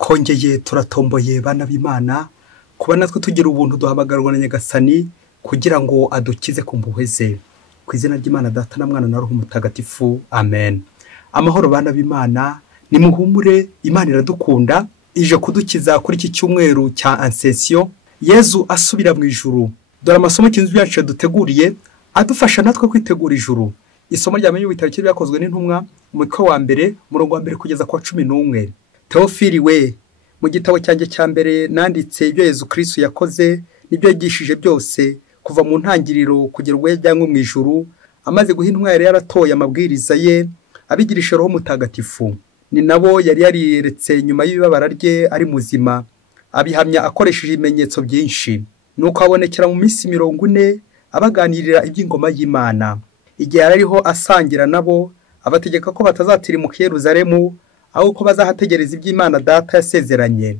twongeye turatomboye bana b'Imana kuba natwe tugira ubuntu duhamagarwa na Nyagasani kugira ngo adukize ku mpuhwe ze. Ku izina ry'Imana Data na Mwana na Roho Mutagatifu, amen. Amahoro bana b'Imana, nimuhumure, Imana iradukunda, ije kudukiza kuri iki cyumweru cya Ascension. Yezu asubira mu ijuru. Dore amasomo kinzu yacu duteguriye adufasha natwe kwitegura ijuru. Isomo rya menyu bitariki byakozwe n'intumwa umutwe wa mbere murongo wa mbere kugeza kwa 11. Teofili we, mu gitabo cyanjye cya mbere nanditse ibyo Yezu Kristo yakoze n'ibyo yigishije byose kuva mu ntangiriro kugera ubwo yajyanywe mu ijuru, amaze guha intumwa yari yaratoye amabwiriza ye abigirisha Roho Mutagatifu. Ni nabo yari yariyeretse nyuma y'ibibabara rye ari muzima, abihamya akoresheje ibimenyetso byinshi. Nuko abonekera mu minsi 40 abaganirira iby'ingoma y'Imana. Igihe ariho asangira nabo, abategeka ko batazatira mu Yerusalemu, ahubwo bazahategereza iby'Imana Data yasezeranye.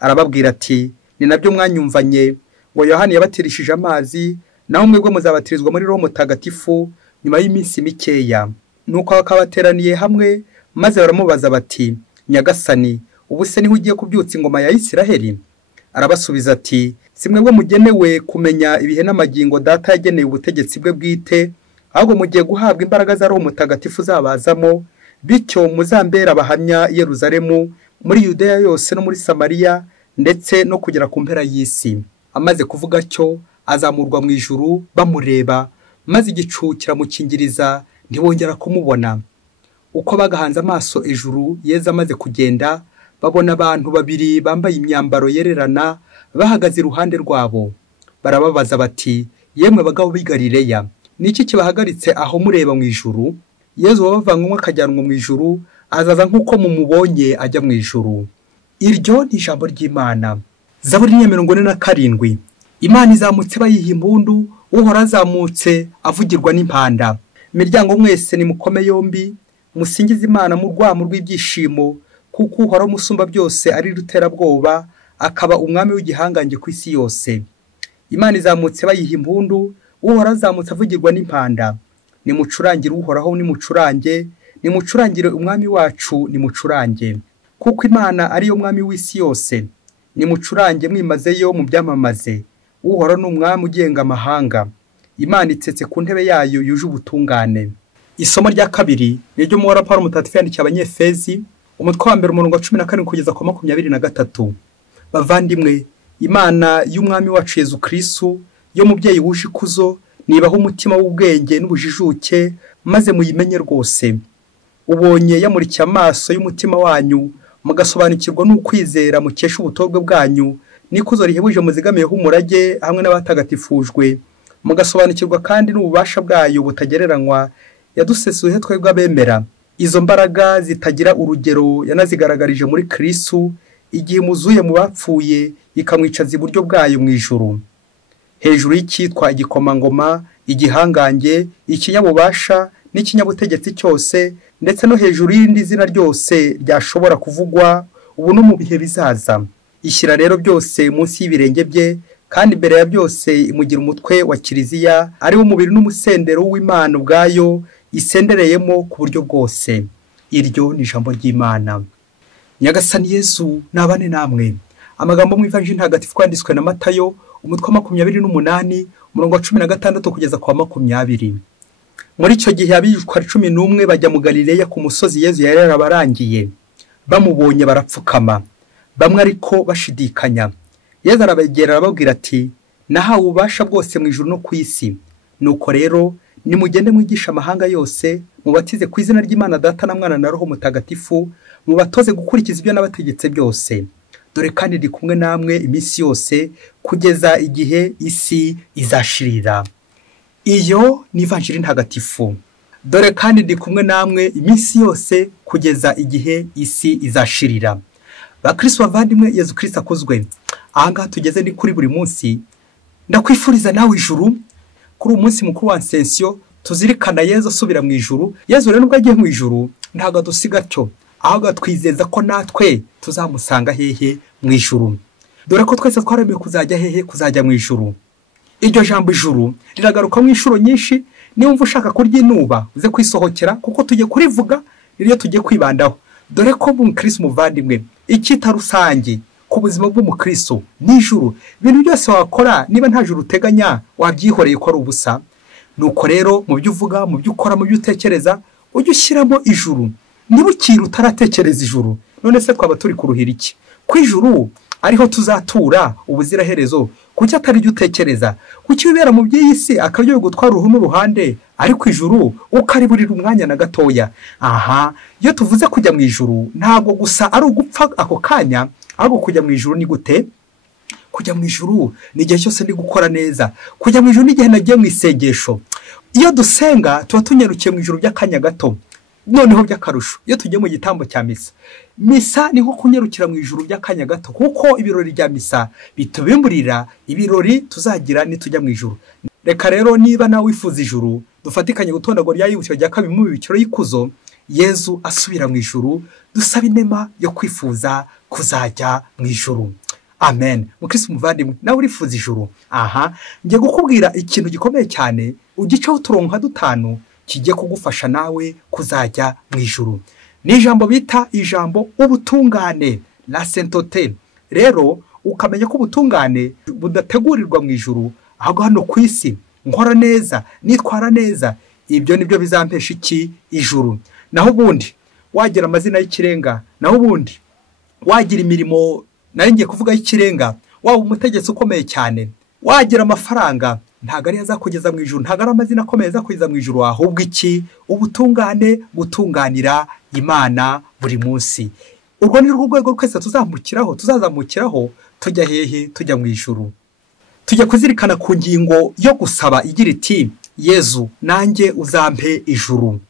Arababwira ati, ni nabyo mwanyumvanye ngo Yohana yabatirishije amazi, naho mwebwe muzabatirizwa muri Roho Mutagatifu nyuma y'iminsi mikeya. Nuko bakabateraniye hamwe, maze baramubaza bati, Nyagasani, ubu se niho ugiye kubyutsa ingoma ya Isiraheli? Arabasubiza ati, si mwebwe mugenewe kumenya ibihe n'amagingo Data yageneye ubutegetsi bwe bwite, ahubwo mugiye guhabwa imbaraga za Roho Mutagatifu zabazamo, bityo muzambera abahamya i Yerusalemu, muri Yudeya yose no muri Samariya, ndetse no kugera ku mpera y'isi. Amaze kuvuga cyo, azamurwa mu ijuru bamureba, maze igicu kiramukingiriza, ntibongera kumubona. Uko bagahanze amaso ijuru, Yezu amaze kugenda, babona abantu babiri bambaye imyambaro yererana bahagaze iruhande rwabo. Barababaza bati, yemwe bagabo b'i Galileya, niki kibahagaritse aho mureba mu ijuru? Yezu wabavanywe akajyanwa mu ijuru, azaza nk'uko mumubonye ajya mu ijuru. Iryo ni ijambo ry'Imana. Zaburi ya 47. Imana izamutse bayiha impundu, Uhora azamutse avugirwa n'impanda. Imiryango mwese nimukome yombi, musingize Imana mu rwamo rw'ibyishimo, kuko Uhora umusumba byose ari ruterabwoba, akaba umwami w'igihangange ku isi yose. Imana izamutse bayiha impundu, Uhora azamutse avugirwa n'impanda. Nimucurangire Uhoraho, nimucurangire umwami wacu, nimucurange, kuko Imana ari yo mwami w'isi yose. Nimucurange mwimazeyo mu byamamaze. Uhoraho ni umwami ugenga amahanga. Imana itsetse ku ntebe yayo yuje ubutungane. Isomo rya kabiri niryo muhora Paulo Mutagatifu yandikiye Abanyefezi, umutwe wa mbere umurongo wa 14 kugeza kwa 23. Bavandimwe, Imana y'umwami wacu Yezu Kristo, yo mubyeyi wuje ikuzo, nibaho umutima w'ubwenge n'ubujijuke, maze muyimenye rwose. Ubonye yamurikiye amaso y'umutima wanyu, mugasobanukirwa n'ukwizera mukesha ubutobwe bwanyu, n'ikuzo rihebuje muzigamiyeho umurage hamwe n'abatagatifujwe, mugasobanukirwa kandi n'ububasha bwayo butagereranywa yadusesuye twebwe abemera. Izo mbaraga zitagira urugero yanazigaragarije muri Kristo, igihe muzuye mu bapfuye, ikamwicaza iburyo bwayo mu ijuru. Hejuru y'icyitwa igikomangoma, igihangange, ikinyabubasha n'ikinyabutegetsi cyose, ndetse no hejuru y'indi zina ryose ryashobora kuvugwa ubu no mu bihe bizaza. Ishyira rero byose munsi y'ibirenge bye, kandi imbere ya byose imugira umutwe wa Kiliziya, ari wo mubiri n'umusendero w'Imana ubwayo isendereyemo ku buryo bwose. Iryo ni ijambo ry'Imana. Nyagasani Yezu nabane namwe. Amagambo mu Ivanjili ntagatifu kwanditswe na Matayo, umutwe wa 28 umurongo wa 16 kugeza kwa 20. Muri icyo gihe abigishwa 11 bajya mu Galileya ku musozi Yezu yari yarabarangiye. Bamubonye barapfukama, bamwe ariko bashidikanya. Yezu arabegera arababwira ati, nahawe ububasha bwose mu ijuru no ku isi. Nuko rero nimugende mwigisha amahanga yose, mubatize ku izina ry'Imana Data na Mwana na Roho Mutagatifu, mubatoze gukurikiza ibyo nabategetse byose. Dore kandi ndi kumwe namwe iminsi yose kugeza igihe isi izashirira. Iyo ni Ivanjili ntagatifu. Dore kandi ndi kumwe namwe iminsi yose kugeza igihe isi izashirira. Bakristo bavandimwe, Yezu Kristo akozwe. Ahangaha tugeze ni kuri Buri Munsi. Ndakwifuriza nawe ijuru. Kuri umunsi mukuru wa Ascension tuzirikana Yezu asubira mu ijuru. Yezu rero nubwo agiye mu ijuru, ntago dusiga cyo, ahubwo twizeza ko natwe tuzamusanga hehe mu ijuru. Dore ko twese twaremeye kuzajya hehe, kuzajya mu ijuru. Iryo jambo ijuru riragaruka mu inshuro nyinshi. Niba ushaka kuryinuba uze kwisohokera, kuko tujye kurivuga, niryo tujye kwibandaho. dore ko umukristo muvandimwe icyita rusange ku buzima bw'umukristo n'ijuru, ibintu byose wakora niba nta juru uteganya wabyihoreye ko ari ubusa. Nuko rero mu byo uvuga, mu byo ukora, mu byo utekereza ujye ushyiramo ijuru. Niba ukiri utaratekereza ijuru, none se twaba turi kuruhira iki? Ku ijuru ariho tuzatura ubuziraherezo, kuki atari ibyo utekereza? Kuki wibera mu by'iyi si akaryo gutwara uruhu n'uruhande, ariko ijuru ukariburira umwanya na gatoya? Aha, iyo tuvuze kujya mu ijuru ntabwo gusa ari ugupfa ako kanya, ahubwo kujya mu ijuru ni gute? Kujya mu ijuru ni igihe cyose ndi gukora neza. Kujya mu ijuru ni igihe nagiye mu isengesho. Iyo dusenga tuba tunyarukiye mu ijuru by'akanya gato. Noneho by'akarusho iyo tugiye mu gitambo cya misa ni nko kunyarukira mu ijuru by'akanya gato, kuko ibirori bya misa bitubimburira ibirori tuzagira nitujya mu ijuru. Reka rero niba nawe wifuza ijuru, dufatikanye gutondagura rya yibukiro rya kabiri mu bibikiro y'ikuzo, Yezu asubira mu ijuru, dusaba inema yo kwifuza kuzajya mu ijuru. Amen. Mukristo muvandimwe, nawe urifuza ijuru? Aha, ngiye gukubwira ikintu gikomeye cyane, ugiceho uturongo 5 kigiye kugufasha nawe kuzajya mu ijuru. Ni ijambo bita ijambo ubutungane, la sainteté. Rero ukamenya ko ubutungane budategurirwa mu ijuru, ahubwo hano ku isi nkora neza, nitwara neza, ibyo nibyo bizampesha iki? Ijuru. Naho ubundi wagira amazina y'ikirenga, naho ubundi wagira imirimo nari ngiye kuvuga y'ikirenga, waba umutegetsi ukomeye cyane, wagira amafaranga, ntago ari azakugeza mu ijuru, ntago ari amazina akomeye azakugeza mu ijuru, ahubwo iki? Ubutungane, gutunganira Imana buri munsi. Urwo ni rwo rwego twese tuzazamukiraho tujya hehe? Tujya mu ijuru. Tujya kuzirikana ku ngingo yo gusaba igira iti, Yezu nanjye uzampe ijuru.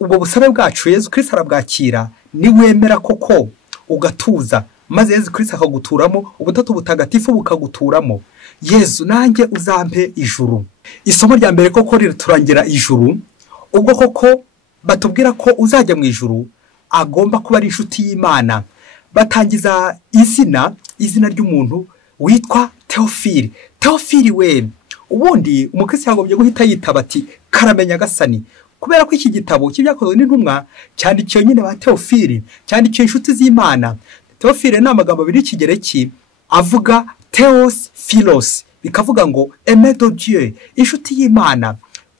Ubwo busabe bwacu Yezu Kristo arabwakira, niwemera koko ugatuza, maze Yezu Kristo akaguturamo, ubutatu butagatifu bukaguturamo. Yezu nanjye uzampe ijuru. Isomo rya mbere koko riturangira ijuru, ubwo koko batubwira ko uzajya mu ijuru agomba kuba ari inshuti y'Imana. Batangiza izina ry'umuntu witwa Teofili. Teofili we, ubundi umukristo yagombye guhita yitaba ati karamenya gasani, kubera ko iki gitabo cy'ibyakozwe n'intumwa cyandikiwe nyine ba Teofili, cyandikiwe inshuti z'Imana. Teofili ni amagambo abiri y'ikigereki avuga Theos Philos, bikavuga ngo aimé de Dieu, inshuti y'Imana,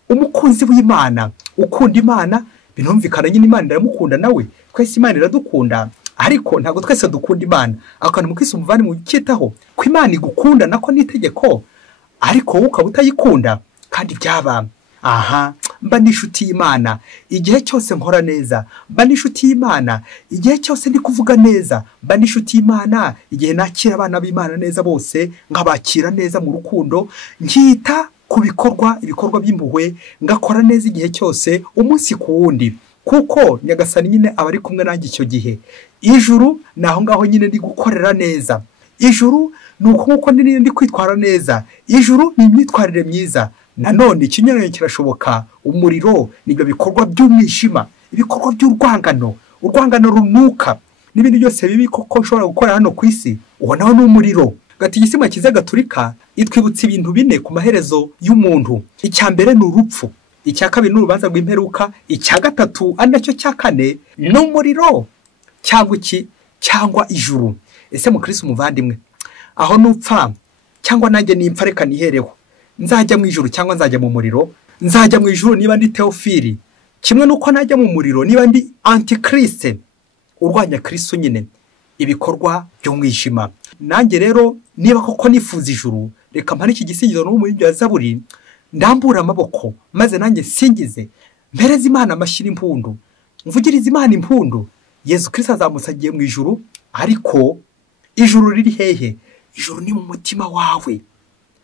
umukunzi w'Imana, ukunda Imana. Binumvikana nyine Imana iramukunda nawe, twese Imana iradukunda, ariko ntago twese dukunda Imana. Akana mukristo muvandimwe ukitaho ko Imana igukunda nako nitegeko, ariko wowe ukaba utayikunda kandi byaba. Aha, mba nishuti y'Imana igihe cyose nkora neza, mba nishuti y'Imana igihe cyose ndi kuvuga neza, mba nishuti y'Imana igihe nakira abana b'Imana neza bose, nkabakira neza mu rukundo, nkita ku ibikorwa by'impuhwe, ngakora neza igihe cyose, umunsi ku wundi, kuko Nyagasani nyine aba ari kumwe nanjye icyo gihe. Ijuru naho ngaho nyine ndi gukorera neza. Ijuru ni uko ndi kwitwara neza. Ijuru ni imyitwarire myiza. Nanone ikinyuranyo kirashoboka. Umuriro nibyo bikorwa by'umwijima, ibikorwa by'urwangano, urwangano runuka n'ibindi byose bibi koko ushobora gukora hano ku isi, ubonaho n'umuriro. Gatigisima kiza Gatolika itwibutsa ibintu 4 ku maherezo y'umuntu. Icya mbere ni urupfu, icya kabiri ni urubanza rw'imperuka, icya gatatu ari nacyo cya kane ni umuriro cyangwa ijuru. Ese mukristo muvandimwe, aho nupfa cyangwa nanjye nimpfa reka nihereho, nzajya mu ijuru cyangwa nzajya mu muriro? Nzajya mu ijuru niba ndi Teofili, kimwe nuko najya mu muriro niba ndi antikriste, urwanya Kristo nyine, ibikorwa by'umwijima. Nanjye rero niba koko nifuza ijuru, reka mpane iki gisingizo no mu bya Zaburi, ndambura amaboko maze nanjye singize, mpereza Imana amashyi n'impundu, mvugiriza Imana impundu. Yezu Kristo azamusagiye mu ijuru, ariko ijuru riri hehe? Ijuru ni mu mutima wawe,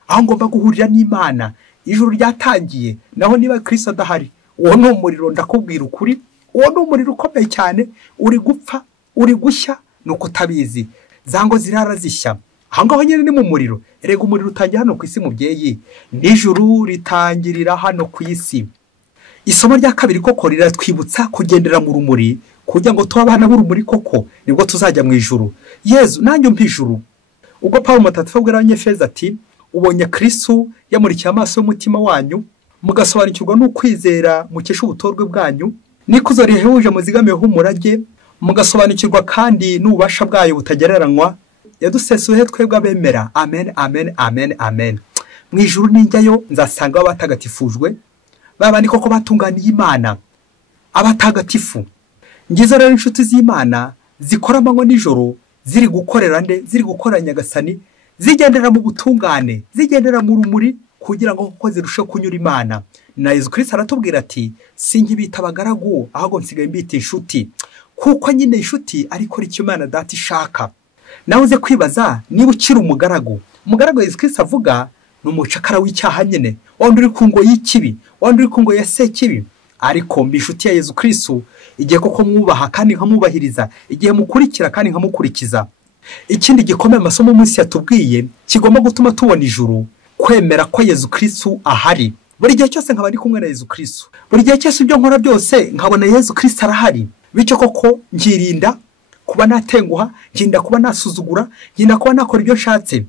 aho ngomba guhurira n'Imana. Ijuru ryatangiye, naho niba Kristo adahari, uwo ni umuriro, ndakubwira ukuri, uwo ni umuriro ukomeye cyane, uri gupfa, uri gushya, nuko utabizi, zango zirara zishya. Aho ngaho nyine ni mu muriro. Erega umuriro utangira hano ku isi mubyeyi, n'ijuru ritangirira hano ku isi. Isomo rya kabiri koko riratwibutsa kugendera mu rumuri, kugira ngo tuba abana b'urumuri koko, nibwo tuzajya mu ijuru. Yezu nanjye umpa ijuru. Ubwo Pawulo Mutagatifu abwira Abanyefeso ati, ubonye Kristo yamurikiye amaso y'umutima wanyu, mugasobanukirwa n'ukwizera mukesha ubutorwe bwanyu, n'ikuzo rihebuje muzigamiyeho umurage, mugasobanukirwa kandi n'ububasha bwayo butagereranywa, yadusesuye twebwe abemera. Amen, amen, amen, amen. Mu ijuru ninjyayo nzasanga abatagatifujwe, babandi koko batunganiye Imana, abatagatifu. Ngizo rero inshuti z'Imana zikora amanywa nijoro, ziri gukorera nde, ziri gukora Nyagasani, zigendera mu butungane, zigendera mu rumuri, kugira ngo koko zirushe kunyura Imana. Na Yesu Kristo aratubwira ati, sinkibita abagaragu, ahubwo nsigaye mbita inshuti, kuko nyine inshuti ariko icyo Imana Data ishaka. Nawe uze kwibaza niba ukiri umugaragu. Umugaragu Yesu Kristo avuga ni umucakara w'icyaha nyine, wandi uri ku ngoyi y'ikibi, wandi uri ku ngoyi ya sekibi. Ariko mbi inshuti ya Yesu Kristo, igihe koko mwubaha kandi nkamubahiriza, igihe mukurikira kandi nkamukurikiza. Ikindi gikomeye amasomo munsi yatubwiye kigomba gutuma tubona ijuru, kwemera ko Yesu Kristo ahari. Buri gihe cyose nkaba ndi kumwe na Yesu Kristo, buri gihe cyose ibyo nkora byose nkabona Yesu Kristo arahari. Bityo koko ngirinda kuba natenguha, ngirinda kuba nasuzugura, ngirinda kuba nakora ibyo nshatse.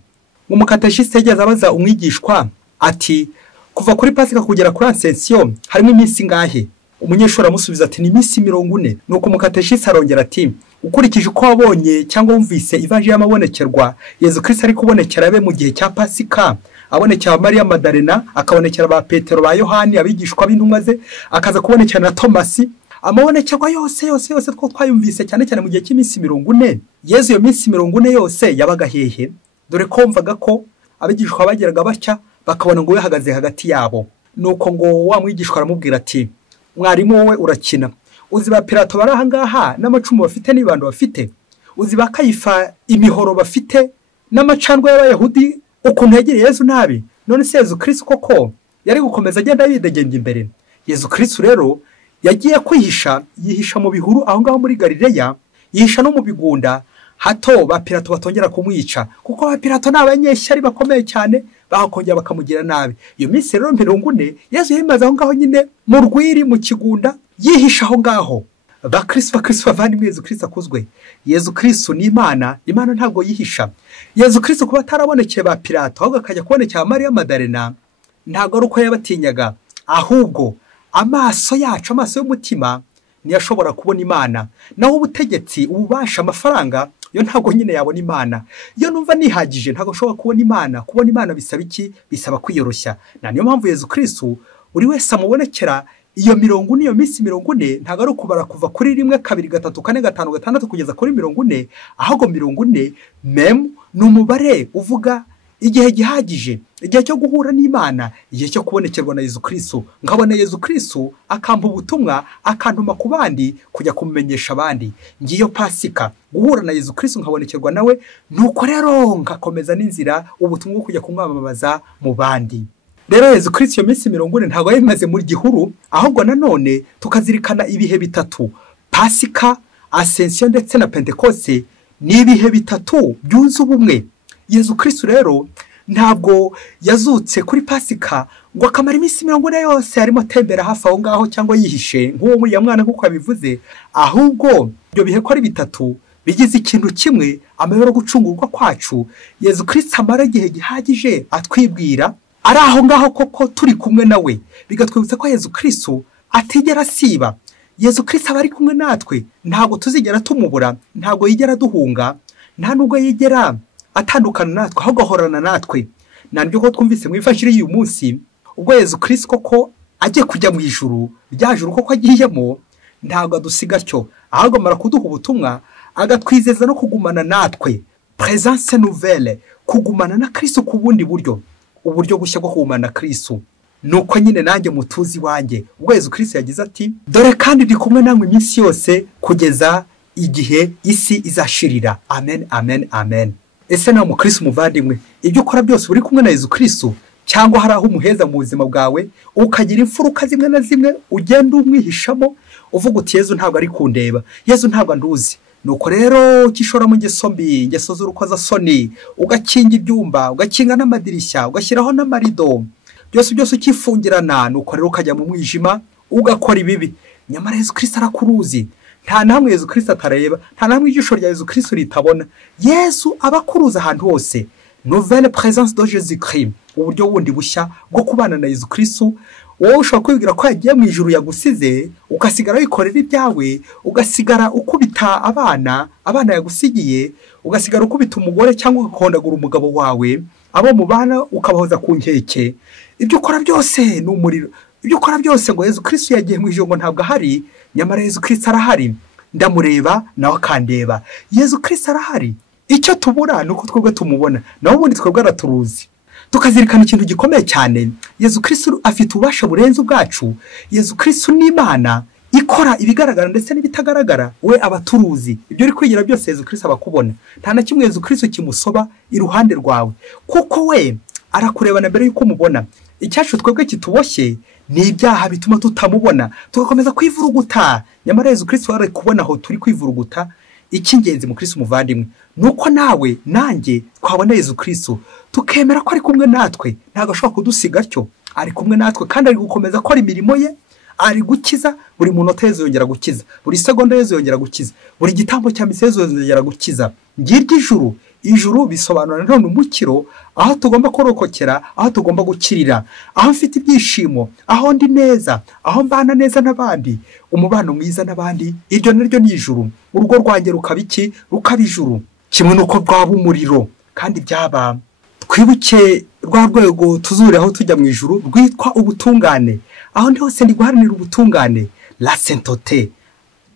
Umukateshiste yageze abaza umwigishwa ati, kuva kuri Pasika kugera kuri Ascension harimo iminsi ngahe? Umunyeshuri amusubiza ati, ni iminsi 40. Nuko umukateshiste arongera ati, ukurikije uko wabonye cyangwa wumvise ivanjiri y'amabonekerwa Yesu Kristo ari kubonekera abe mu gihe cya Pasika, abonekera Mariya Madarena, akabonekera ba Petero, ba Yohani, abigishwa b'intumwa ze, akaza kubonekera na Tomasi. Amabonekerwa yose two twayumvise cyane cyane mu gihe cy'iminsi 40. Yesu iyo minsi 40 yose yabaga hehe? Dore ko mvaga ko abigishwa bageraga batya bakabona ngo yahagaze hagati yabo. Nuko ngo wa mwigishwa aramubwira ati, mwarimu wowe urakina, uzi ba Pilato bari aha ngaha n'amacumu bafite n'ibando bafite, uzi ba Kayifa imihoro bafite n'amacandwe y'Abayahudi ukuntu yagiriye Yesu nabi. None se Yesu Kristo koko yari gukomeza agenda yidegembye imbere? Yesu Kristo rero yagiye kwihisha, yihisha mu bihuru aho ngaho muri Galileya, yihisha no mu bigunda, hato ba Pilato batongera kumwica, kuko ba Pilato n'abanyeshyari bakomeye cyane, bakongera bakamugira nabi. Iyo minsi rero 40 Yesu yimaze aho ngaho nyine mu rwiri, mu kigunda, yihisha aho ngaho. Bakristo bavandimwe, Yesu Kristo akuzwe. Yesu Kristo ni Imana, Imana ntabwo yihisha. Yesu Kristo kuba atarabonekeye ba Pilato ahubwo akajya kubonekera Mariya Madarena, ntabwo ari uko yabatinyaga, ahubwo amaso yacu, amaso y'umutima niyo ashobora kubona Imana. Naho ubutegetsi, ububasha, amafaranga yo ntabwo nyine yabona Imana. Iyo numva nihagije ntabwo nshobora kubona Imana. Kubona Imana bisaba iki? Bisaba kwiyoroshya. Na niyo mpamvu Yesu Kristo uri wese amubonekera iyo 40, iyo minsi 40 ntabwo ari ukubara kuva kuri 1, 2, 3, 4, 5, 6 kugeza kuri 40, ahubwo 40 mem ni umubare uvuga igihe gihagije, igihe cyo guhura n'Imana, igihe cyo kubonekerwa na Yesu Kristo. Nkabona Yesu Kristo akampa ubutumwa, akantuma ku bandi kujya kumumenyesha abandi. Ngiyo Pasika, guhura na Yesu Kristo nkabonekerwa nawe, nuko rero ngakomeza n'inzira ubutumwa bwo kujya kumwamamaza mu bandi. Rero Yesu Kristo iyo minsi 40 ntabwo yayimaze muri gihuru, ahubwo nanone tukazirikana ibihe bitatu: Pasika, Ascension ndetse na Pentecoste. Ni ibihe bitatu byunze ubumwe. Yesu Kristo rero ntabwo yazutse kuri Pasika ngo akamara iminsi 40 yose arimo tembera hafi aho ngaho cyangwa yihishe nk'uwo muri ya mwana kuko abivuze, ahubwo ibyo bihe ko ari bitatu bigize ikintu kimwe, amahoro gucungurwa kwacu. Yesu Kristo amara igihe gihagije atwibwira, ari aho ngaho koko turi kumwe nawe, bigatwibutsa ko Yesu Kristo atigera siba. Yesu Kristo aba ari kumwe natwe, ntabwo tuzigera tumubura, ntabwo yigera duhunga, nta nubwo yigera atandukana natwe, ahubwo ahorana natwe. Nandyo ko twumvise mu ivanjiri y'uyu munsi, ubwo Yesu Kristo koko agiye kujya mu ijuru, rya juru koko agiyemo, ntabwo adusiga cyo, ahubwo amara kuduha ubutumwa, agatwizeza no kugumana natwe. Présence nouvelle, kugumana na Kristo ku bundi buryo, uburyo bushya bwo kugumana na Kristo. Nuko nyine nanjye mutuzi wanjye, ubwo Yesu Kristo yagize ati, dore kandi ndi kumwe namwe iminsi yose kugeza igihe isi izashirira. Amen, amen, amen. Ese nawe mukristo muvandimwe, ibyo ukora byose uri kumwe na Yesu Kristo, cyangwa hari aho umuheza mu buzima bwawe ukagira imfuruka zimwe na zimwe ugenda umwihishamo, uvuga uti Yesu ntabwo ari kundeba, Yesu ntabwo nduzi? Nuko rero ukishora mu ngeso mbi, ingeso z'urukozasoni, ugakinga ibyumba, ugakinga n'amadirishya, ugashyiraho n'amarido, byose ukifungirana. Nuko rero ukajya mu mwijima ugakora ibibi. Nyamara Yesu Kristo arakuruzi, nta namwe Yesu Kristo atareba, nta namwe ijisho rya Yesu Kristo ritabona. Yesu abakuruza ahantu hose. Nouvelle présence de Jésus Christ, uburyo bundi bushya bwo kubana na Yesu Kristo, wowe ushobora kwibwira ko yagiye mu ijuru yagusize, ugasigara wikorera ibyawe, ugasigara ukubita abana yagusigiye, ugasigara ukubita umugore cyangwa ugakondagura umugabo wawe, abo mubana ukabahoza ku nkeke. Ibyo ukora byose ni umuriro. Ibyo ukora byose ngo Yesu Kristo yagiye mu ijuru ngo ntabwo ahari, nyamara Yesu Kristo arahari. Ndamureba nawe akandeba. Yesu Kristo arahari. Icyo tubura nuko twebwe tumubona, naho ubundi twebwe araturuzi. Tukazirikana ikintu gikomeye cyane, Yesu Kristo afite ububasha burenze ubwacu. Yesu Kristo ni Imana ikora ibigaragara ndetse n'ibitagaragara, we abaturuzi. Ibyo uri kwigira byose Yesu Kristo abakubona. Nta na kimwe Yesu Kristo kimusoba iruhande rwawe, kuko we arakurebana mbere yuko umubona. Icyacu twebwe kituboshye ni ibyaha bituma tutamubona, tugakomeza kwivuruguta. Nyamara Yesu Kristo ari kubona aho turi kwivuruguta. Icy'ingenzi mu Kristo muvandimwe nuko nawe nanjye twabona Yesu Kristo, tukemera ko ari kumwe natwe. Ntago ashobora kudusiga atyo, ari kumwe natwe kandi ari gukomeza akora imirimo ye. Ari gukiza buri munota Yesu yongera gukiza, buri segonda Yesu yongera gukiza, buri gitambo cya mise Yesu yongera gukiza. Ngiryo ijuru. Ijuru bisobanura none umukiro, aho tugomba korokokera, aho tugomba gukirira, aho mfite ibyishimo, aho ndi neza, aho mbana neza n'abandi, umubano mwiza n'abandi. Iryo naryo ni ijuru. Urugo rwanjye rukabiki rukaba ijuru, kimwe nuko rwaba umuriro. Kandi byaba twibuke rwa rwego tuzure aho tujya mu ijuru rwitwa ubutungane. Aho ndi hose ndi guharanira ubutungane, la sainteté.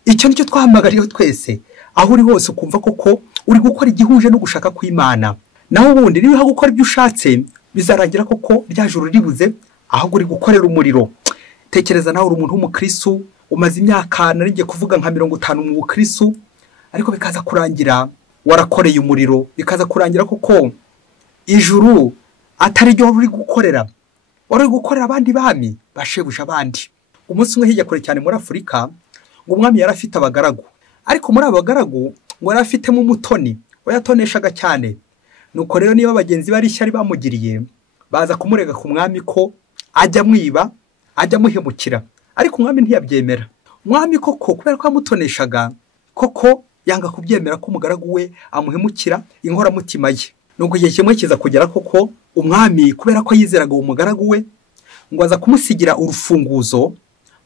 Icyo nicyo twahamagariyeho twese. Aho uri hose ukumva koko uri gukora igihuje no gushaka kw'Imana. Naho ubundi niba gukora ibyo ushatse bizarangira koko rya juru ribuze, aho uri gukorera umuriro. Tekereza nawe uri umuntu w'umukristo, umaze imyaka naringiye kuvuga nka 50 mu bukristo, ariko bikaza kurangira warakoreye umuriro, bikaza kurangira koko ijuru atari ryo uri gukorera, wari gukorera abandi bami bashebuje abandi. Umunsi umwe hirya kure cyane muri Afurika, ngo umwami yarafite abagaragu, ariko muri abagaragu ngo yarafitemo umutoni wayatoneshaga cyane. Nuko rero niba abagenzi bari ishyari bamugiriye, baza kumurega ku mwami ko ajya mwiba, ajya muhemukira, ariko umwami ntiyabyemera. Umwami koko kubera ko amutoneshaga, koko yanga kubyemera ko umugaragu we amuhemukira inkoramutima ye. Nuko igihe kimwe kiza kugera koko umwami kubera ko yizeraga uwo mugaragu we, ngo aza kumusigira urufunguzo,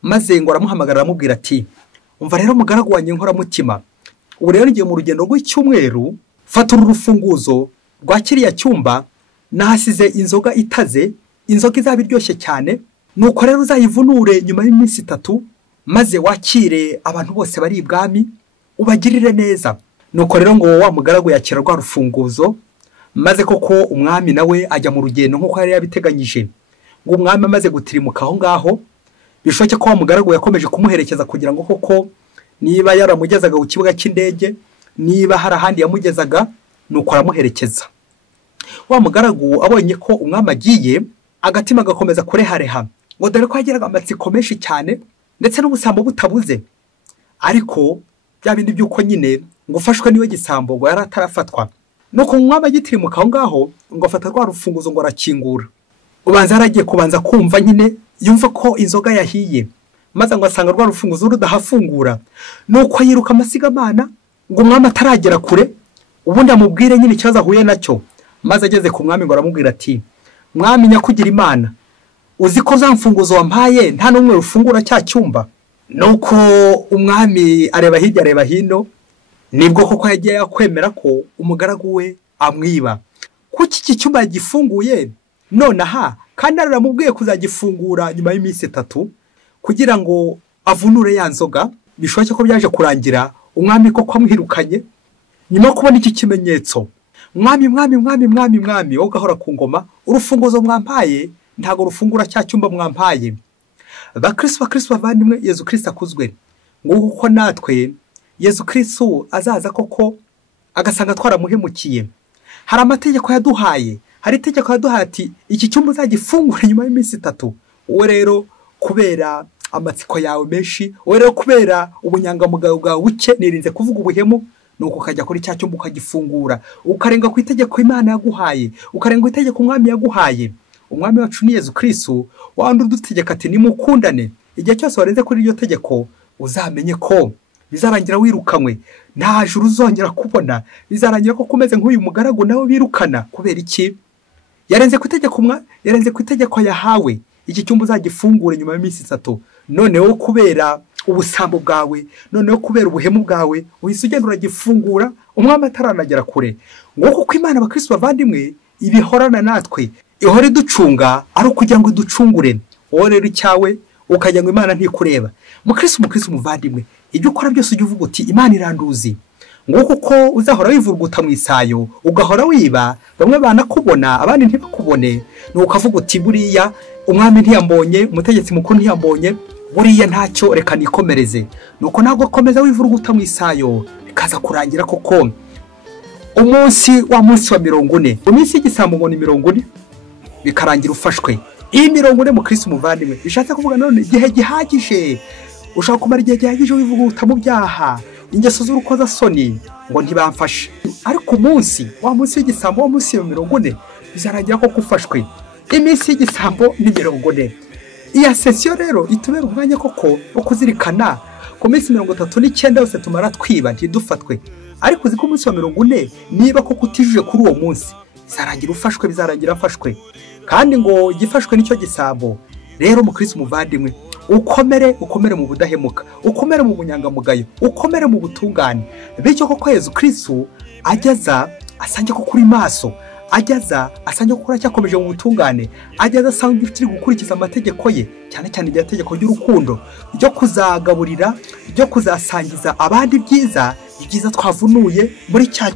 maze ngo aramuhamagara aramubwira ati, umva rero mugaragu wanjye inkoramutima, ubu rero ngiye mu rugendo rw'icyumweru, fata uru rufunguzo rwa kiriya cyumba, nahasize inzoga itaze, inzoga izaba iryoshye cyane. Nuko rero uzayivunure nyuma y'iminsi 3, maze wakire abantu bose bari ibwami, ubagirire neza. Nuko rero ngo wa mugaragu yakira rwa rufunguzo, maze koko umwami nawe ajya mu rugendo nk'uko yari yabiteganyije. Ngo umwami amaze gutirimuka aho ngaho, bishoke ko wa mugaragu yakomeje kumuherekeza kugira ngo koko niba yaramugezaga ku kibuga cy'indege, niba hari ahandi yamugezaga, nuko aramuherekeza. Wa mugaragu abonye ko umwami agiye, agatima gakomeza kurehareha, ngo dore ko yagiraga amatsiko menshi cyane ndetse n'ubusambo butabuze. Ariko bya bindi by'uko nyine ngo ufashwe niwe gisambo ngo yari atarafatwa. Nuko umwami agitirimuka aho ngaho, ngo afata rwa rufunguzo ngo arakingura. Ubanza yaragiye kubanza kumva nyine, yumva ko inzoga yahiye, maze ngo asanga rwa rufunguzo rudahafungura. Nuko yiruka amasigamana ngo umwami ataragera kure, ubundi amubwire nyine ikibazo ahuye nacyo. Maze ageze ku mwami ngo aramubwira ati, mwami nyakugira Imana, uzi ko za mfunguzo wampaye nta n'umwe rufungura cya cyumba? Nuko umwami areba hirya areba hino, nibwo koko yagiye yakwemera ko umugaragu we amwiba. Kuki iki cyumba gifunguye nonaha, kandi aramubwiye kuzagifungura nyuma y'iminsi 3 kugira ngo avunure ya nzoga. Bishoboke ko byaje kurangira umwami koko amwirukanye nyuma kubona iki kimenyetso. Mwami wowe ugahora ku ngoma, urufunguzo mwampaye ntago rufungura cya cyumba mwampaye. Bakristo bavandimwe, Yesu Kristo akuzwe. Ngo uko natwe Yesu Kristo azaza koko agasanga twaramuhemukiye. Hari amategeko yaduhaye, hari itegeko yaduhaye ati iki cyumba uzagifungura nyuma y'iminsi 3. Wowe rero kubera amatsiko yawe menshi, wowe rero kubera ubunyangamugayo bwawe buke, nirinze kuvuga ubuhemu, nuko ukajya kuri cya cyumba ukagifungura, ukarenga ku itegeko Imana yaguhaye, ukarenga itegeko umwami yaguhaye. Umwami wacu ni Yesu Kristo, wandi udutegeka ati nimukundane. Igihe cyose warenze kuri iryo tegeko, uzamenye ko bizarangira wirukanywe, nta juru uzongera kubona. Bizarangira ko kumeze nk'uyu mugaragu nawe birukana. Kubera iki? Yarenze ku itegeko yahawe. iki cyumba uzagifungure nyuma y'iminsi 3. Noneho kubera ubusambo bwawe, noneho kubera ubuhemu bwawe, uhise ugenda uragifungura umwami ataranagera kure. Ngo kuko Imana abakristo bavandimwe ibihorana natwe, ihora iducunga ari ukugira ngo iducungure. Wowe rero icyawe ukajya ngo Imana ntikureba. Mukristo muvandimwe, ibyo ukora byose ujye uvuga uti Imana iranduzi. Ngo kuko uzahora wivuruguta mu isayo, ugahora wiba, bamwe banakubona abandi ntibakubone, no ukavuga uti buriya umwami ntiyambonye, umutegetsi mukuru ntiyambonye, buriya ntacyo reka nikomereze. Nuko ntabwo komeza wivuruguta mu isayo, bikaza kurangira koko umunsi wa 40, umunsi y'igisambo ngo ni 40, bikarangira ufashwe. Iyi 40 mu Kristo muvandimwe bishatse kuvuga none igihe gihagije, ushaka kumara igihe gihagije wivuguta mu byaha, ingeso z'urukoza soni ngo ntibamfashe. Ariko umunsi wa munsi y'igisambo wa munsi 40 bizarangira ko kufashwe. Iminsi y'igisambo ni 40. Iya session rero itubera umwanya koko wo kuzirikana ku minsi 39 yose tumara twiba ntidufatwe. Ariko uziko umunsi wa 40 niba ko kutijuje kuri uwo munsi bizarangira ufashwe, bizarangira afashwe. Kandi ngo gifashwe nicyo gisambo. Rero mu Kristo muvandimwe ukomere mu budahemuka, ukomere mu bunyangamugayo, ukomere mu butungane. Bityo koko Yesu Kristo ajyaza asange ko kuri maso, ajyaza asange ko cyakomeje mu butungane, ajyaza asange ufite gukurikiza amategeko ye, cyane cyane iryo tegeko ry'urukundo ryo kuzagaburira, ryo kuzasangiza abandi byiza twavunuye muri cya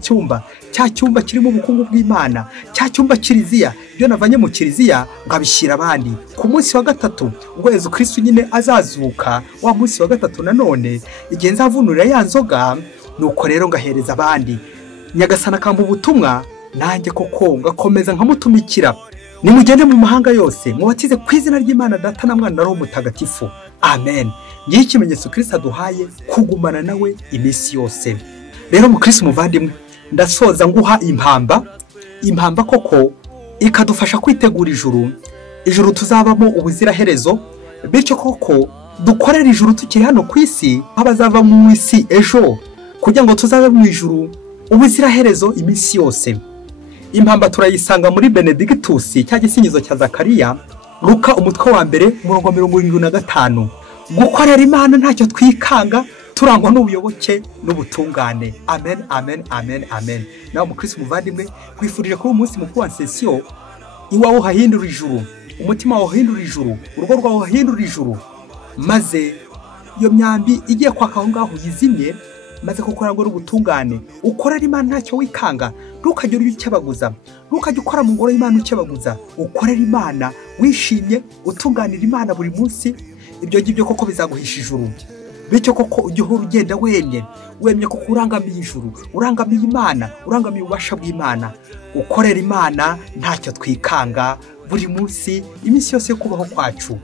cyumba kirimo ubukungu bw'Imana, cya cyumba kiriziya, byo navanye mu kiriziya ngabishyira abandi. Ku munsi wa 3 ubwo Yesu Kristo nyine azazuka, wa munsi wa 3 nanone igihe nzavunurira ya nzoga, nuko rero ngahereza abandi. Nyagasana kamba ubutumwa, nanjye koko ngakomeza nkamutumikira. Nimugende mu mahanga yose mubatize ku izina ry'Imana Data na Mwana na Roho Mutagatifu. Amen. Ngiye ikimenyetso Kristo aduhaye kugumana nawe iminsi yose. Rero mu Kristo muvandimwe ndasoza nguha impamba koko ikadufasha kwitegura ijuru tuzabamo ubuziraherezo. Bityo koko dukorera ijuru tukiri hano ku isi, abazava mu isi ejo, kugira ngo tuzabe mu ijuru ubuziraherezo iminsi yose. Impamba turayisanga muri Benedictus cya gisingizo cya Zakariya, Luka umutwe wa 1 umurongo 75. Gukorera Imana ntacyo twikanga, turangwa n'ubuyoboke n'ubutungane. Amen, amen, amen, amen. Nawe mu Kristo muvandimwe kwifurije ko umunsi mukuru wa session iwawe hahindura ijuru, umutima wawe hahindura ijuru, urugo rwawe hahindura ijuru, maze iyo myambi igiye kwaka aho ngaho yizimye, maze gukora ngo ubutungane. Ukorera Imana ntacyo wikanga, ntukajye ucyabaguza, ntukajye ukora mu ngoro y'Imana ucyabaguza. Ukorera Imana wishimye, utunganira Imana buri munsi. Ibyo ngibyo koko bizaguhisha ijuru. Bityo koko ujye uhora ugenda wemye ko urangamiye ijuru, urangamiye Imana, urangamiye ububasha bw'Imana. Ukorera Imana ntacyo twikanga buri munsi, iminsi yose yo kubaho kwacu.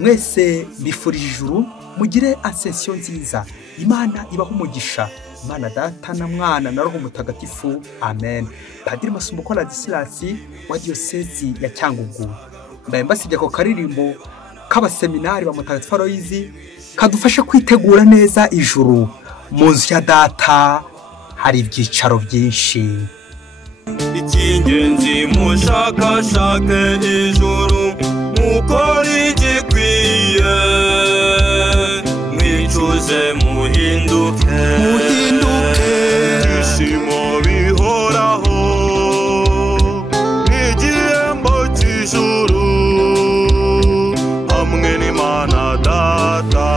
Mwese bifurije ijuru, mugire ascension nziza. Imana ibaho umugisha. Imana Data na Mwana na Roho Mutagatifu. Amen. Padiri Masumbuko Ladislas wa diocese ya Cyangugu. Mbaye mbasijya ko karirimbo k'abaseminari ba Mutagatifu Aloyizi kadufasha kwitegura neza ijuru. Mu nzu ya Data hari ibyicaro byinshi. Icy'ingenzi mushakashake ijuru, mukore igikwiye, mwicuze muhinduke, ishimo bihoraho, n'igihembo cy'ijuru, hamwe n'Imana Data.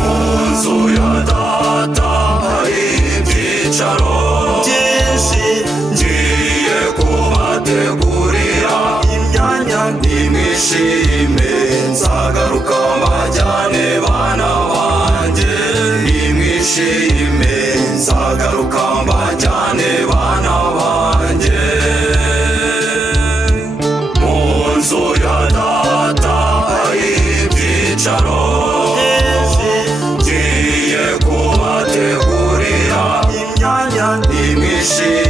Mu nzu ya Data hari ibyicaro byinshi, ngiye kubategurira imyanya, nimwishime nzagaruka mbajyane bana banjye, nimwishime nzagaruka mbajyane bana banjye. Mu nzu ya Data hari ibyicaro byinshi, ngiye kubategurira imyanya, nimwishime